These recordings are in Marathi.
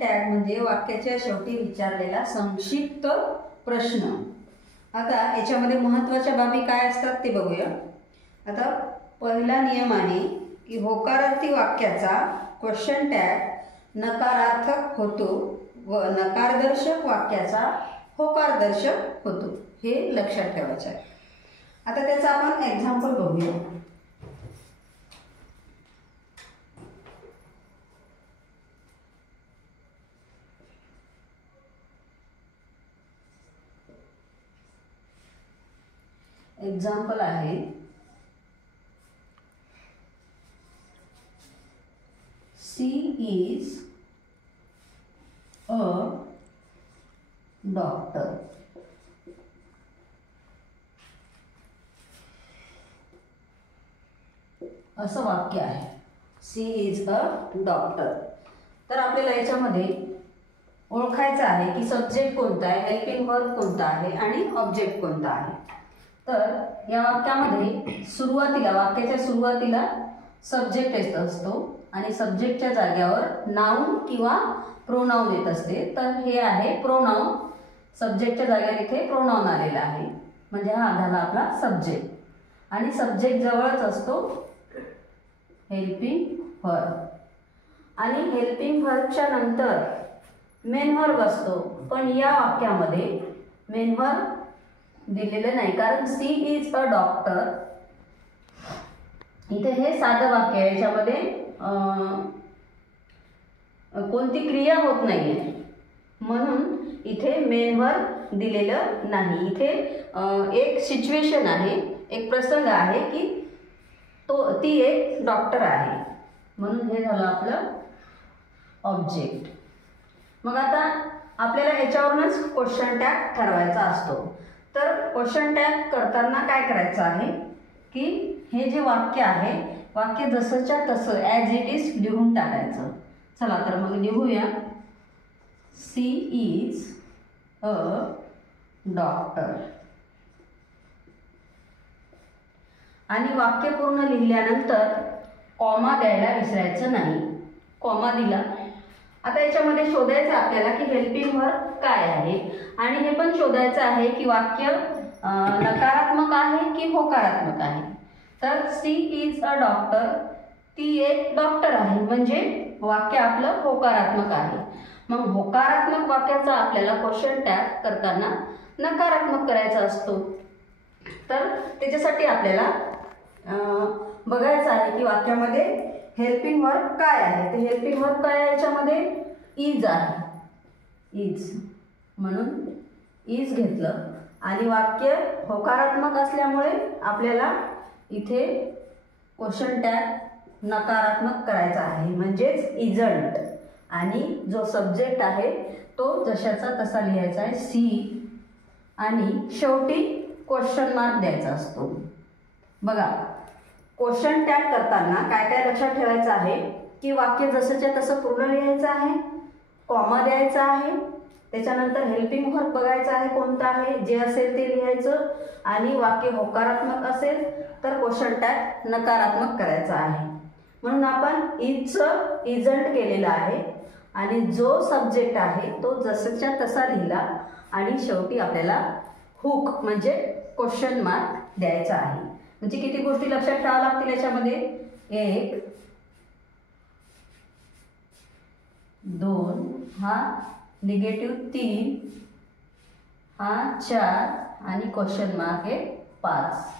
टॅग म्हणजे वाक्याच्या शेवटी विचारलेला संक्षिप्त प्रश्न। आता याच्यामध्ये महत्त्वाच्या बाबी काय असतात ते बघूया। आता पहिला नियम आहे की होकारार्थी वाक्याचा क्वेश्चन टॅग नकारार्थक होतो व नकारदर्शक वाक्याचा होकारदर्शक होतो, हे लक्षात ठेवायचं आहे। आता त्याचा आपण एक्झाम्पल बघूया। एग्जाम्पल आहे सी इज अ डॉक्टर। असं वाक्य आहे, सी इज अ डॉक्टर। तर आपल्याला याच्यामध्ये ओळखायचं आहे की सब्जेक्ट कोणता आहे, हेल्पिंग वर्ब कोणता आहे आणि ऑब्जेक्ट कोणता आहे। तर या वाक्यामध्ये सुरुवातीला, वाक्याच्या सुरुवातीला सब्जेक्ट येत असतो आणि सब्जेक्टच्या जाग्यावर नाउन किंवा प्रोनाउन येत असते। तर हे आहे प्रोनाउन, सब्जेक्टच्या जागेवर इथे प्रोनाउन आलेला आहे, म्हणजे हा झाला आपला सब्जेक्ट। आणि सब्जेक्ट जवळच असतो हेल्पिंग वर्ब, आणि हेल्पिंग वर्बच्या नंतर मेन वर्ब असतो। पण या वाक्यामध्ये मेन वर्ब दिलेलं नाही, कारण सी इज अ डॉक्टर इथे हे साधं वाक्य आहे, याच्यामध्ये कोणती क्रिया होत नाहीये, म्हणून इथे मेन वर्ब दिलेलं नाही। इथे एक सिच्युएशन आहे, एक प्रसंग आहे की ती एक डॉक्टर आहे, म्हणून हे झालं आपलं ऑब्जेक्ट। मग आता आपल्याला याच्यावरूनच क्वेश्चन टॅग ठरवायचा असतो। तर क्वेश्चन टॅग करताना काय करायचं आहे की हे जे वाक्य आहे, वाक्य जसंच्या तसं ॲज इट इज लिहून टाकायचं। चला तर मग लिहूया, सी इज अ डॉक्टर। आणि वाक्य पूर्ण लिहिल्यानंतर कॉमा द्यायला विसरायचं नाही, कॉमा दिला। आता याच्यामध्ये शोधायचं आपल्याला की हेल्पिंग वर्ब काय आहे, आणि हे पण शोधायचं आहे की वाक्य नकारात्मक आहे की होकारात्मक आहे। तर सी इज अ डॉक्टर, ती एक डॉक्टर आहे, म्हणजे वाक्य आपलं होकारात्मक आहे। मग होकारात्मक वाक्याचा आपल्याला क्वेश्चन टॅग करताना नकारात्मक करायचा असतो। तर त्याच्यासाठी आपल्याला बघायचं आहे की वाक्यामध्ये हेल्पिंग वर्ब काय आहे। तर हेल्पिंग वर्ब काय आहे, याच्यामध्ये इज आहे, इज, म्हणून इज घेतलं। आणि वाक्य होकारात्मक असल्यामुळे आपल्याला इथे क्वेश्चन टॅग नकारात्मक करायचा आहे, म्हणजेच इजंट। आणि जो सब्जेक्ट आहे तो जशाचा तसा लिहायचा आहे, सी, आणि शेवटी क्वेश्चन मार्क द्यायचा असतो। बघा, क्वेश्चन टॅग करताना काय काय लक्षात ठेवायचं आहे की वाक्य जसंच्या तसं पूर्ण लिहायचं आहे, कॉमा द्यायचा आहे, त्याच्यानंतर हेल्पिंग वर्ब बघायचं आहे कोणतं आहे, जे असेल ते लिहायचं, आणि वाक्य होकारात्मक असेल तर क्वेश्चन टॅग नकारात्मक करायचा आहे। म्हणून आपण इजचं इजंट केलेलं आहे, आणि जो सब्जेक्ट आहे तो जसंच्या तसा लिहिला, आणि शेवटी आपल्याला हुक म्हणजे क्वेश्चन मार्क द्यायचा आहे। म्हणजे किती गोष्टी लक्षात ठेवाव्या लागतील याच्यामध्ये, 1 2, हा निगेटिव्ह 3, हा 4, आणि क्वेश्चन मार्क हे 5।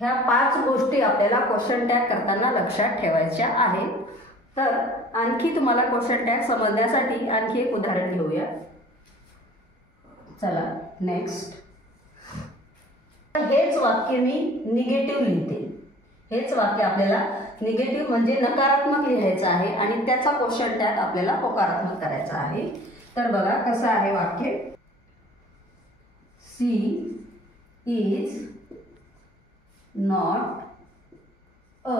ह्या 5 गोष्टी आपल्याला क्वेश्चन टॅग करताना लक्षात ठेवायच्या आहेत। तर आणखी तुम्हाला क्वेश्चन टॅग समजण्यासाठी आणखी एक उदाहरण घेऊया। चला नेक्स्ट। हेच वाक्य मी निगेटिव्ह लिहिते, हेच वाक्य आपल्याला निगेटिव्ह म्हणजे नकारात्मक लिहायचं आहे, आणि त्याचा क्वेश्चन टॅग आपल्याला होकारात्मक करायचा आहे। तर बघा कसं आहे वाक्य, she is not a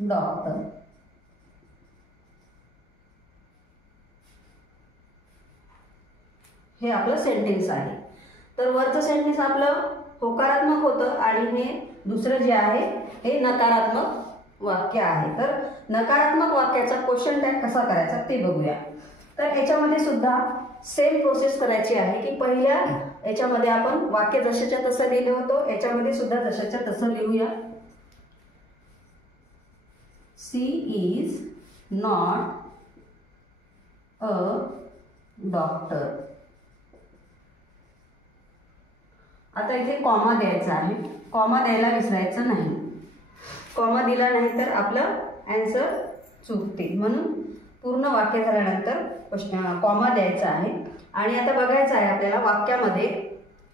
doctor. हे आपलं सेंटेन्स आहे। तर वरचं सेंटेन्स आपलं होकारात्मक होतं, आणि हे दुसरं जे आहे हे नकारात्मक वाक्य आहे। तर नकारात्मक वाक्याचा क्वेश्चन टॅग कसा करायचा ते बघूया। तर याच्यामध्ये सुद्धा सेम प्रोसेस करायची आहे की पहिल्या याच्यामध्ये आपण वाक्य जशाच्या तसं लिहिलं होतं, याच्यामध्ये सुद्धा जशाच्या तसं लिहूया. She is not a doctor. आता इथे कॉमा द्यायचा आहे. कॉमा द्यायला विसरायचं नाही. कॉमा दिला नाही तर आपलं ॲन्सर चुकते. म्हणून पूर्ण वाक्य झाल्यानंतर कॉमा द्यायचा आहे. आणि आता बघायचं आहे आपल्याला वाक्यामध्ये.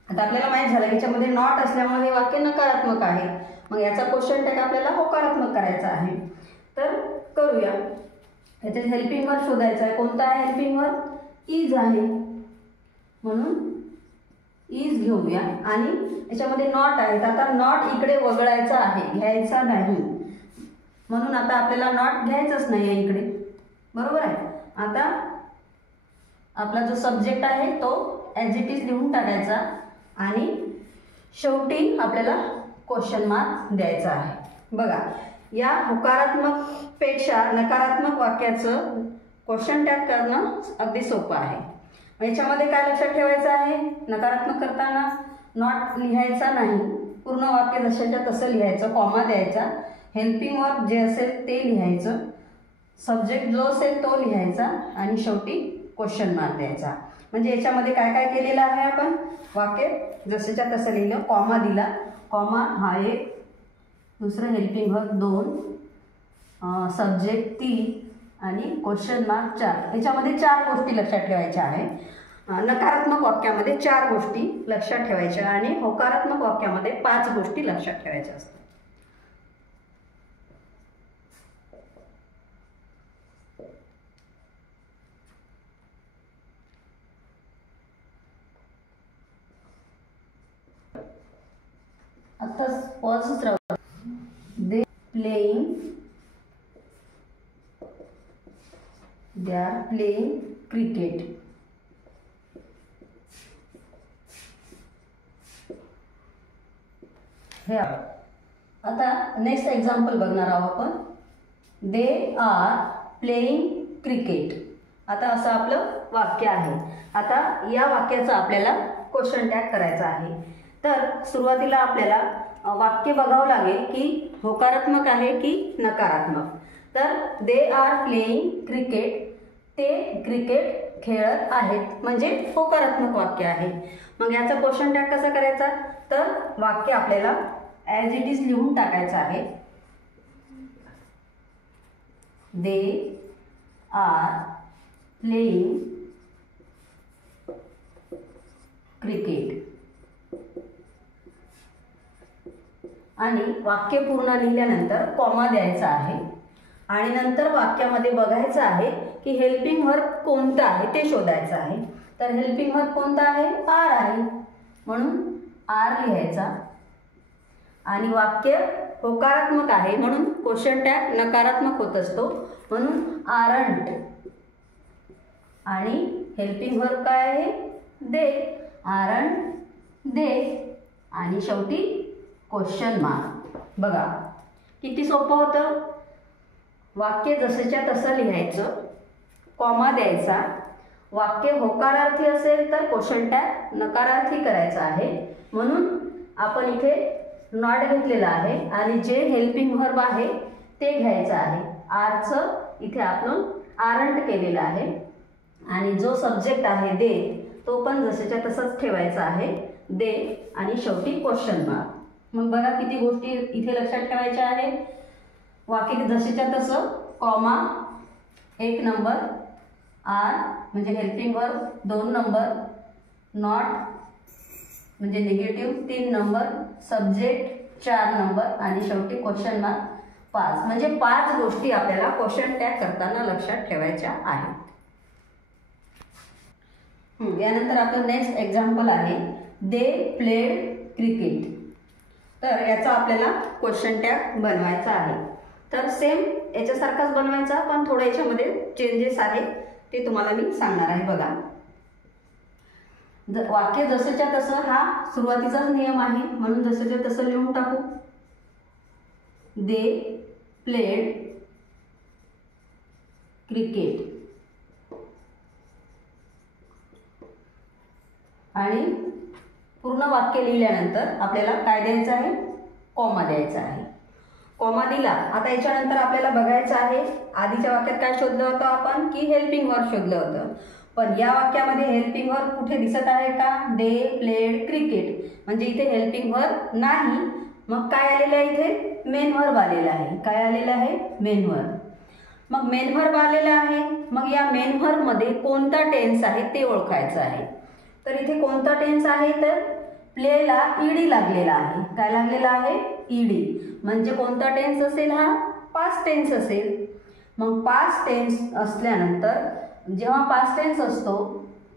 आता आपल्याला माहीत झालं याच्यामध्ये नॉट असल्यामुळे हे वाक्य नकारात्मक आहे. मग याचा क्वेश्चन टॅग आपल्याला होकारात्मक करायचा आहे. तर करूया. याच्यात हेल्पिंग वर्ब शोधायचा आहे. कोणता आहे हेल्पिंग वर्ब? इज आहे. म्हणून इज घेऊया. आणि याच्यामध्ये नॉट आहे. आता नॉट इकडे वगळायचा आहे, घ्यायचा नाही. म्हणून आता आपल्याला नॉट घ्यायचंच नाही आहे इकडे. बरोबर आहे. आता आपला जो सब्जेक्ट आहे तो ॲज इट इज लिहून टाकायचा आणि शेवटी आपल्याला क्वेश्चन मार्क द्यायचा आहे. बघा, या होकारात्मक पेक्षा नकारात्मक वाक्याचं क्वेश्चन टॅग करणं अगदी सोपं आहे. याच्यामध्ये काय लक्षात ठेवायचं आहे? नकारात्मक करताना नॉट लिहायचा नाही, पूर्ण वाक्य जशाच्या तसं लिहायचं, कॉमा द्यायचा, हेल्पिंग वर्ब जे असेल ते लिहायचं, सब्जेक्ट जो असेल तो लिहायचा आणि शेवटी क्वेश्चन मार्क द्यायचा. म्हणजे याच्यामध्ये काय काय केलेलं आहे आपण? वाक्य जसंच्या तसं लिहिलं, कॉमा दिला, कॉमा हा एक, दुसरं हेल्पिंग वर्ब 2, सब्जेक्ट 3 आणि क्वेश्चन मार्क 4. याच्यामध्ये 4 गोष्टी लक्षात ठेवायच्या आहे. नकारात्मक वाक्यामध्ये 4 गोष्टी लक्षात ठेवायच्या आणि होकारात्मक वाक्यामध्ये 5 गोष्टी लक्षात ठेवायच्या असतात. आता पॉजच राहू. They playing, they are playing cricket. हे आता नेक्स्ट एक्झाम्पल बघणार आहोत आपण. They are playing cricket. आता असं आपलं वाक्य आहे. आता या वाक्याचा आपल्याला क्वेश्चन टॅग करायचा आहे. तर सुरुवातीला आपल्याला वाक्य बघावं लागेल की होकारात्मक आहे की नकारात्मक. तर दे आर प्लेइंग क्रिकेट, ते क्रिकेट खेळत आहेत, म्हणजे होकारात्मक वाक्य आहे. मग याचा क्वेश्चन टॅग कसा करायचा? तर वाक्य आपल्याला ॲज इट इज लिहून टाकायचं आहे. दे आर प्लेइंग क्रिकेट आणि वाक्य पूर्ण लिहिल्यानंतर कॉमा द्यायचा आहे. आणि नंतर वाक्यामध्ये बघायचं आहे की हेल्पिंग वर्ब कोणतं आहे ते शोधायचं आहे. तर हेल्पिंग वर्ब कोणता आहे? आर आहे. म्हणून आर लिहायचा. आणि वाक्य होकारात्मक आहे म्हणून क्वेश्चन टॅग नकारात्मक होत असतो, म्हणून आरंट. आणि हेल्पिंग वर्ब काय आहे? दे. आरंट दे. आणि शेवटी क्वेश्चन मार्क. बघा किती सोपं होतं. वाक्य जसंच्या तसं लिहायचं, कॉमा द्यायचा, वाक्य होकारार्थी असेल तर क्वेश्चन टॅग नकारार्थी करायचा आहे. म्हणून आपण इथे नॉट घेतलेला आहे आणि जे हेल्पिंग वर्ब आहे ते घ्यायचं आहे. आरचं इथे आपण आरंट केलेलं आहे. आणि जो सब्जेक्ट आहे दे तो पण जशाच्या तसंच ठेवायचा आहे, दे. आणि शेवटी क्वेश्चन मार्क. मग बघा किती गोष्टी इथे लक्षात ठेवायच्या आहेत. वाक्य जशाच्या तसं, कॉमा 1 नंबर, आर म्हणजे हेल्पिंग वर्ब 2 नंबर, नॉट म्हणजे निगेटिव्ह 3 नंबर, सब्जेक्ट 4 नंबर आणि शेवटी क्वेश्चन मार्क 5. म्हणजे 5 गोष्टी आपल्याला क्वेश्चन टॅग करताना लक्षात ठेवायच्या आहेत. यानंतर आपलं नेक्स्ट एक्झाम्पल आहे दे प्लेड क्रिकेट. तर याचा आपल्याला क्वेश्चन टॅग बनवायचा आहे. तर सेम याच्यासारखाच बनवायचा, पण थोडं याच्यामध्ये चेंजेस आहेत ते तुम्हाला मी सांगणार आहे. बघा, वाक्य जसंच्या तसं हा सुरुवातीचाच नियम आहे म्हणून जसंच्या तसं लिहून टाकू. They played cricket. आणि पूर्ण वाक्य लिहिल्यानंतर आपल्याला काय द्यायचं आहे, कॉमा द्यायचा आहे. कॉमा दिला. आता याच्यानंतर आपल्याला बघायचं आहे, आधीच्या वाक्यात काय शोधलं होतं आपण, की हेल्पिंग वर्ब शोधलं होतं. पण या वाक्यामध्ये हेल्पिंग वर्ब कुठे दिसत आहे का, दे प्लेड क्रिकेट, म्हणजे इथे हेल्पिंग वर्ब नाही. मग काय आलेलं आहे, इथे मेन वर्ब आलेला आहे. काय आलेलं आहे, मेन वर्ब. मग मेन वर्ब आलेला आहे. मग या मेन वर्बमध्ये कोणता टेन्स आहे ते ओळखायचं आहे. तर इथे कोणता टेन्स आहे, तर प्लेला ईडी लागलेला आहे. काय लागलेला आहे, ईडी. म्हणजे कोणता टेन्स असेल, हा पास्ट टेन्स असेल. मग पास्ट टेन्स असल्यानंतर जेव्हा पास्ट टेन्स असतो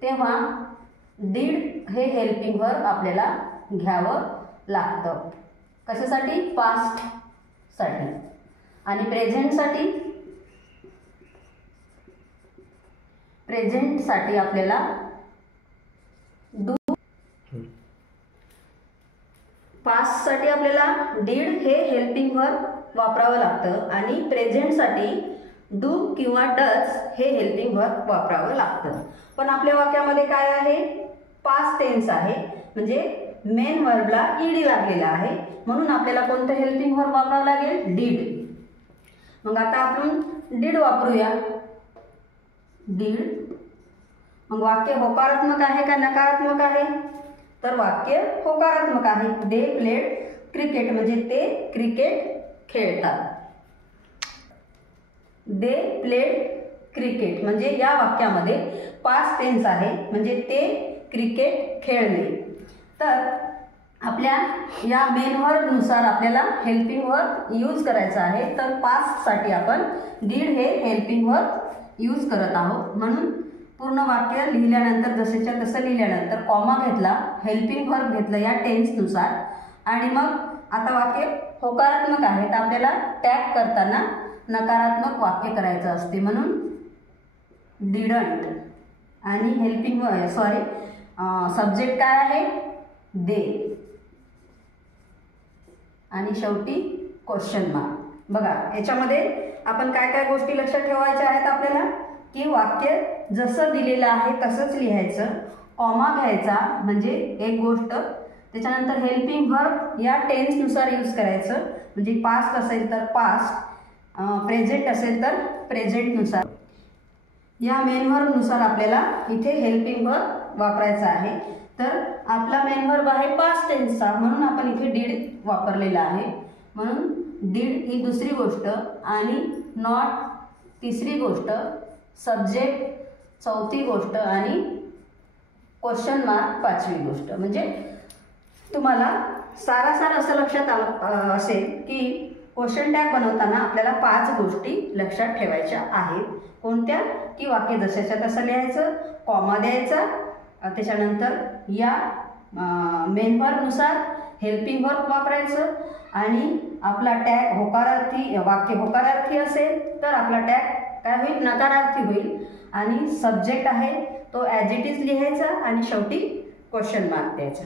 तेव्हा डीड हे हेल्पिंग वर्ब आपल्याला घ्यावं लागतं. कशासाठी, पास्टसाठी. आणि प्रेझेंटसाठी आपल्याला डू. पास्टसाठी आपल्याला डीड हे हेल्पिंग वर्ब वापरावं लागतं आणि प्रेझेंटसाठी डू किंवा डज हे हेल्पिंग वर्ब वापरावं लागतं. पण आपल्या वाक्यामध्ये काय आहे, पास्ट टेन्स आहे, म्हणजे मेन वर्बला ईडी लागलेला आहे. म्हणून आपल्याला कोणतं हेल्पिंग वर्ब वापरावं लागेल, डीड. मग आता आपण डीड वापरूया, डीड. मग वाक्य होकारात्मक आहे का नकारात्मक आहे, तर वाक्य होकारात्मक आहे. दे प्लेड क्रिकेट, म्हणजे ते क्रिकेट खेळतात. दे प्लेड क्रिकेट म्हणजे या वाक्यामध्ये पास्ट टेन्स आहे, म्हणजे ते क्रिकेट खेळले. तर आपल्या या मेन वर्बनुसार आपल्याला हेल्पिंग वर्ब यूज करायचा आहे. तर पास्टसाठी आपण डीड हे हेल्पिंग वर्ब यूज करत आहोत. म्हणून पूर्ण वाक्य लिहिल्यानंतर जसेच्या तसं लिहिल्यानंतर कॉमा घेतला, हेल्पिंग वर्ब घेतलं या टेन्सनुसार. आणि मग आता वाक्य होकारात्मक आहे, तर आपल्याला टॅग करताना नकारात्मक वाक्य करायचं असते. म्हणून डिडंट. आणि हेल्पिंग सब्जेक्ट काय आहे, दे. आणि शेवटी क्वेश्चन मार्क. बघा याच्यामध्ये आपण काय काय गोष्टी लक्षात ठेवायच्या आहेत आपल्याला, की वाक्य जसं दिलेलं आहे तसंच लिहायचं. कॉमा घ्यायचा म्हणजे एक गोष्ट. त्याच्यानंतर हेल्पिंग वर्ब या टेन्सनुसार यूज करायचं, म्हणजे पास्ट असेल तर पास्ट, प्रेझेंट असेल तर प्रेझेंटनुसार. या मेन वर्बनुसार आपल्याला इथे हेल्पिंग वर्ब वापरायचा आहे. तर आपला मेन वर्ब आहे पास्ट टेन्सचा, म्हणून आपण इथे डीड वापरलेला आहे. म्हणून डीड ही दुसरी गोष्ट, आणि नॉट तिसरी गोष्ट, सब्जेक्ट चौथी गोष्ट, आणि क्वेश्चन मार्क पाचवी गोष्ट. म्हणजे तुम्हाला सारासार असं लक्षात असेल की क्वेश्चन टॅग बनवताना आपल्याला 5 गोष्टी लक्षात ठेवायच्या आहेत. कोणत्या, की वाक्य जशाच्या तसं लिहायचं, कॉमा द्यायचा, त्याच्यानंतर या मेन वर्बनुसार हेल्पिंग वर्ब वापरायचं, आणि आपला टॅग होकारार्थी, वाक्य होकारार्थी असेल तर आपला टॅग काय होईल, नकारार्थी होईल. आणि सब्जेक्ट आहे तो ॲज इट इज लिहायचा, आणि शेवटी क्वेश्चन मार्क द्यायचा.